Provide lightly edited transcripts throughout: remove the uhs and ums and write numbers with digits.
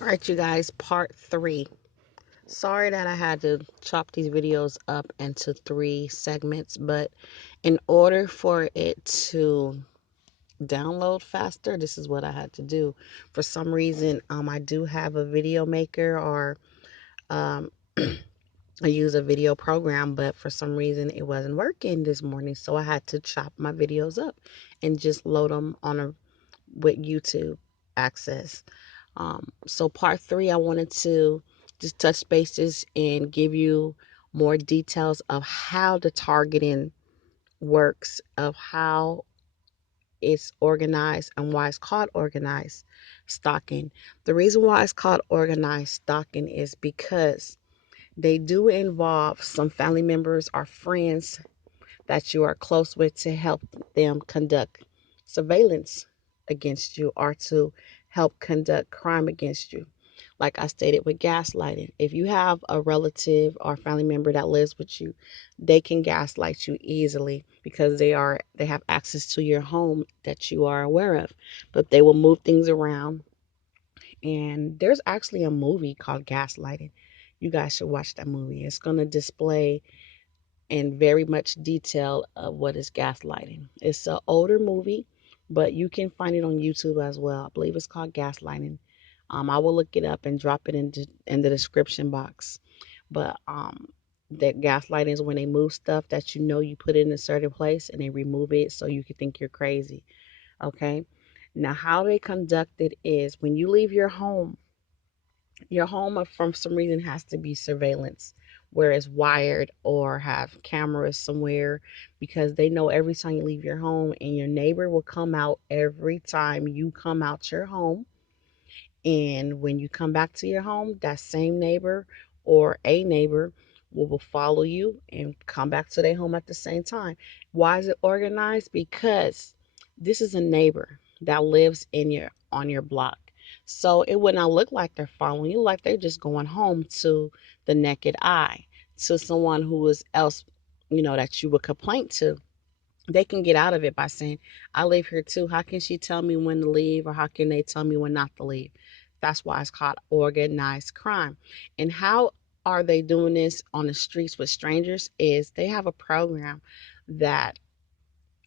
All right, you guys, part three. Sorry that I had to chop these videos up into three segments, but in order for it to download faster, this is what I had to do. For some reason, I do have a video maker or um, I use a video program, but for some reason it wasn't working this morning, so I had to chop my videos up and just load them on a with YouTube access. So part three, I wanted to just touch bases and give you more details of how the targeting works, of how it's organized and why it's called organized stalking. The reason why it's called organized stalking is because they do involve some family members or friends that you are close with to help them conduct surveillance against you or to help conduct crime against you. Like I stated with gaslighting, if you have a relative or family member that lives with you, they can gaslight you easily because they have access to your home that you are aware of. But they will move things around, and there's actually a movie called Gaslighting. You guys should watch that movie. It's going to display in very much detail of what is gaslighting. It's an older movie, but you can find it on YouTube as well. I believe it's called Gaslighting. I will look it up and drop it in the description box. But that gaslighting is when they move stuff that you know you put it in a certain place and they remove it so you can think you're crazy. Okay. Now, how they conduct it is when you leave your home from some reason has to be surveillance where it's wired or have cameras somewhere because they know every time you leave your home and your neighbor will come out every time you come out your home, and when you come back to your home, that same neighbor or a neighbor will follow you and come back to their home at the same time. Why is it organized? Because this is a neighbor that lives in your on your block. So it would not look like they're following you, like they're just going home to the naked eye, to someone who is else, that you would complain to. They can get out of it by saying, I live here too. How can she tell me when to leave or how can they tell me when not to leave? That's why it's called organized crime. And how are they doing this on the streets with strangers is they have a program that,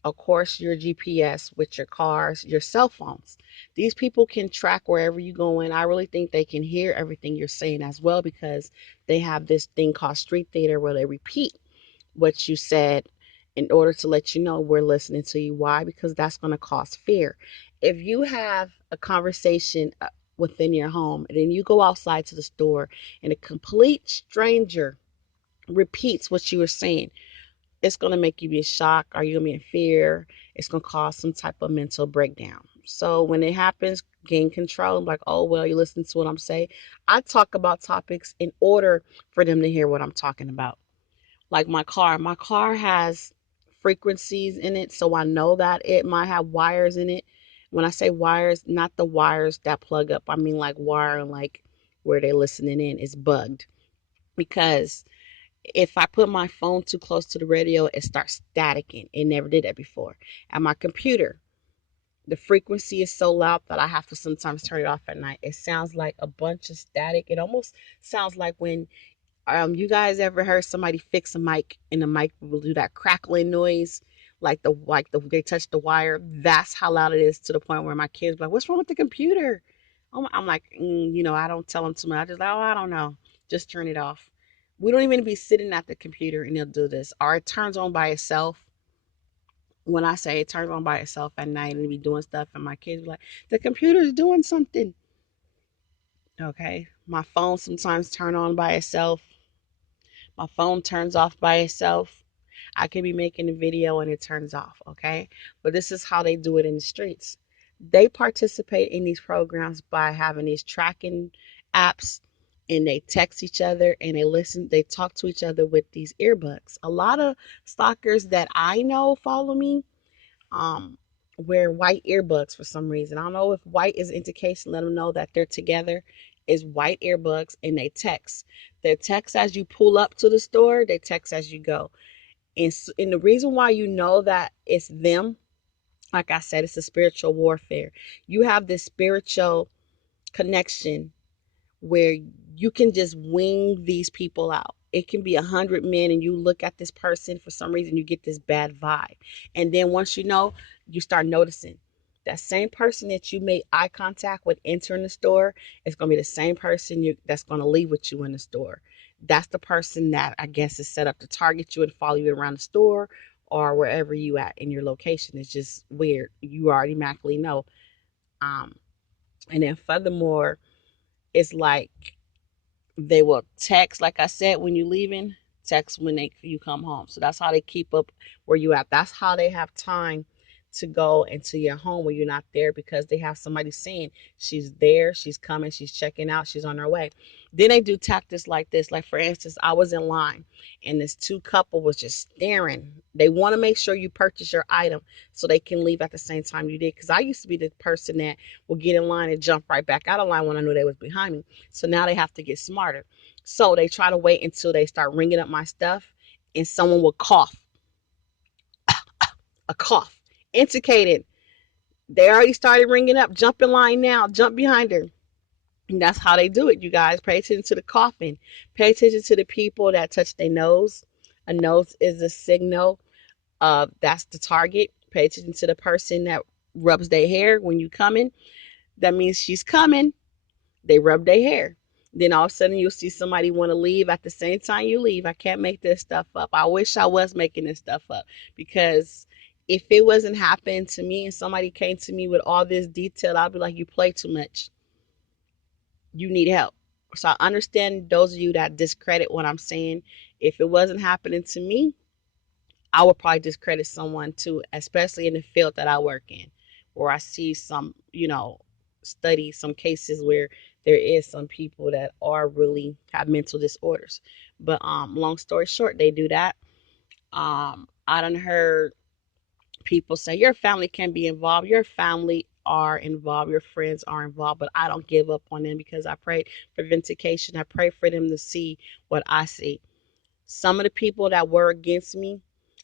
of course, your GPS with your cars, your cell phones. These people can track wherever you go in. I really think they can hear everything you're saying as well because they have this thing called street theater where they repeat what you said in order to let you know we're listening to you. Why? Because that's going to cause fear. If you have a conversation within your home and then you go outside to the store and a complete stranger repeats what you were saying, it's going to make you be shocked or you're going to be in fear. It's going to cause some type of mental breakdown. So when it happens, gain control. I'm like, oh, well, you listen to what I'm saying. I talk about topics in order for them to hear what I'm talking about. Like my car has frequencies in it, so I know that it might have wires in it. When I say wires, not the wires that plug up, I mean like wire, like where they're listening in is bugged. Because if I put my phone too close to the radio, it starts staticking. It never did that before. And my computer, the frequency is so loud that I have to sometimes turn it off at night. It sounds like a bunch of static. It almost sounds like when you guys ever heard somebody fix a mic and the mic will do that crackling noise, like the they touch the wire? That's how loud it is, to the point where my kids be like, "What's wrong with the computer?" I'm like, I don't tell them too much. I just like, oh, I don't know, just turn it off. We don't even be sitting at the computer and they'll do this, or it turns on by itself. When I say it turns on by itself at night and be doing stuff, and my kids be like, the computer's doing something. Okay, my phone sometimes turn on by itself. My phone turns off by itself. I could be making a video and it turns off, okay? But this is how they do it in the streets. They participate in these programs by having these tracking apps, and they text each other and they talk to each other with these earbuds. A lot of stalkers that I know follow me wear white earbuds for some reason. I don't know if white is indication, let them know that they're together. Is white earbuds, and they text. They text as you pull up to the store, they text as you go. And the reason why you know that it's them, like I said, it's a spiritual warfare. You have this spiritual connection where you can just wing these people out. It can be 100 men, and you look at this person for some reason, you get this bad vibe. And then once you know, you start noticing that same person that you made eye contact with entering the store is going to be the same person that's going to leave with you in the store. That's the person that I guess is set up to target you and follow you around the store or wherever you at in your location. It's just weird. You already automatically know. Um, and then furthermore, it's like they will text, like I said, when you leaving, text when you come home. So that's how they keep up where you at. That's how they have time to go into your home when you're not there, because they have somebody saying she's there, she's coming, she's checking out, she's on her way. Then they do tactics like this. Like for instance, I was in line and this two couple was just staring. They want to make sure you purchase your item so they can leave at the same time you did. Because I used to be the person that would get in line and jump right back out of line when I knew they was behind me. So now they have to get smarter. So they try to wait until they start ringing up my stuff and someone will cough, a cough, indicated they already started ringing up. Jump in line now, jump behind her. And that's how they do it, you guys. Pay attention to the coughing. Pay attention to the people that touch their nose. A nose is a signal that's the target. Pay attention to the person that rubs their hair when you coming. That means she's coming. They rub their hair. Then all of a sudden you'll see somebody want to leave at the same time you leave. I can't make this stuff up. I wish I was making this stuff up, because if it wasn't happening to me and somebody came to me with all this detail, I'd be like, you play too much. You need help. So I understand those of you that discredit what I'm saying. If it wasn't happening to me, I would probably discredit someone too, especially in the field that I work in, where I see some, study some cases where there is some people that are really have mental disorders. But long story short, they do that. I done heard people say your family can be involved, your family are involved, your friends are involved, but I don't give up on them because I prayed for vindication. I pray for them to see what I see. Some of the people that were against me,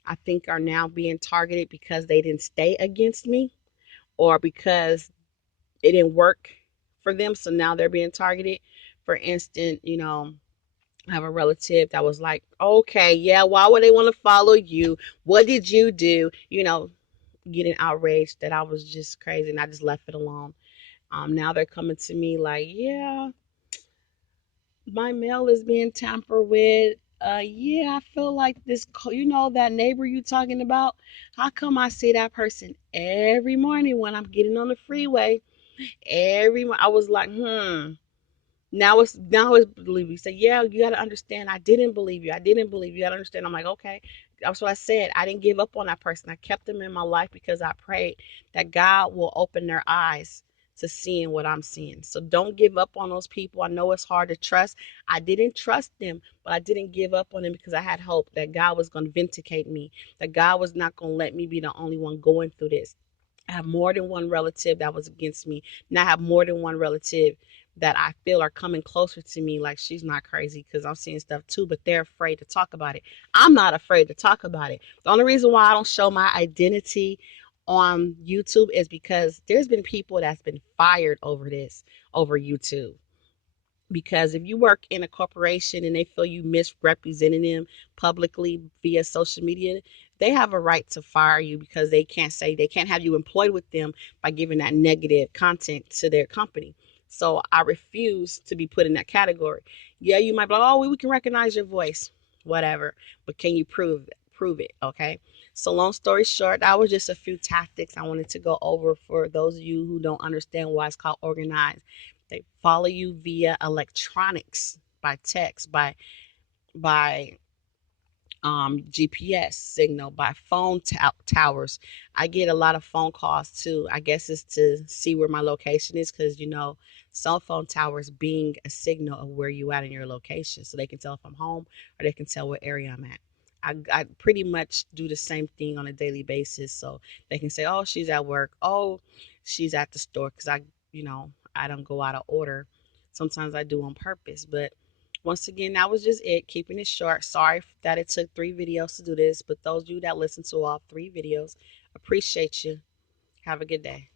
I think, are now being targeted because they didn't stay against me or because it didn't work for them. So now they're being targeted. For instance, I have a relative that was like, okay, yeah, why would they want to follow you? What did you do? Getting outraged that I was just crazy, and I just left it alone. Now they're coming to me like, yeah, my mail is being tampered with. Yeah, I feel like this, that neighbor you talking about. How come I see that person every morning when I'm getting on the freeway? I was like, Now it's believe you. Say, yeah, you gotta understand. I didn't believe you. I didn't believe you. You gotta understand. I'm like, okay. That's what I said. I didn't give up on that person. I kept them in my life because I prayed that God will open their eyes to seeing what I'm seeing. So don't give up on those people. I know it's hard to trust. I didn't trust them, but I didn't give up on them because I had hope that God was going to vindicate me, that God was not going to let me be the only one going through this. I have more than one relative that was against me. And I have more than one relative that I feel are coming closer to me like she's not crazy, because I'm seeing stuff too, but they're afraid to talk about it. I'm not afraid to talk about it. The only reason why I don't show my identity on YouTube is because there's been people that's been fired over this, over YouTube. Because if you work in a corporation and they feel you misrepresenting them publicly via social media, they have a right to fire you, because they can't have you employed with them by giving that negative content to their company. So I refuse to be put in that category. Yeah, you might be like, oh, we can recognize your voice, whatever, but can you prove it? Okay. So long story short, that was just a few tactics I wanted to go over for those of you who don't understand why it's called organized. They follow you via electronics, by text, by GPS signal, by phone towers. I get a lot of phone calls too. I guess it's to see where my location is, because cell phone towers being a signal of where you at in your location, so they can tell if I'm home or they can tell what area I'm at. I pretty much do the same thing on a daily basis, so they can say, oh, she's at work, oh, she's at the store, because I don't go out of order. Sometimes I do on purpose, but once again, that was just it. Keeping it short. Sorry that it took 3 videos to do this, but those of you that listen to all 3 videos, appreciate you. Have a good day.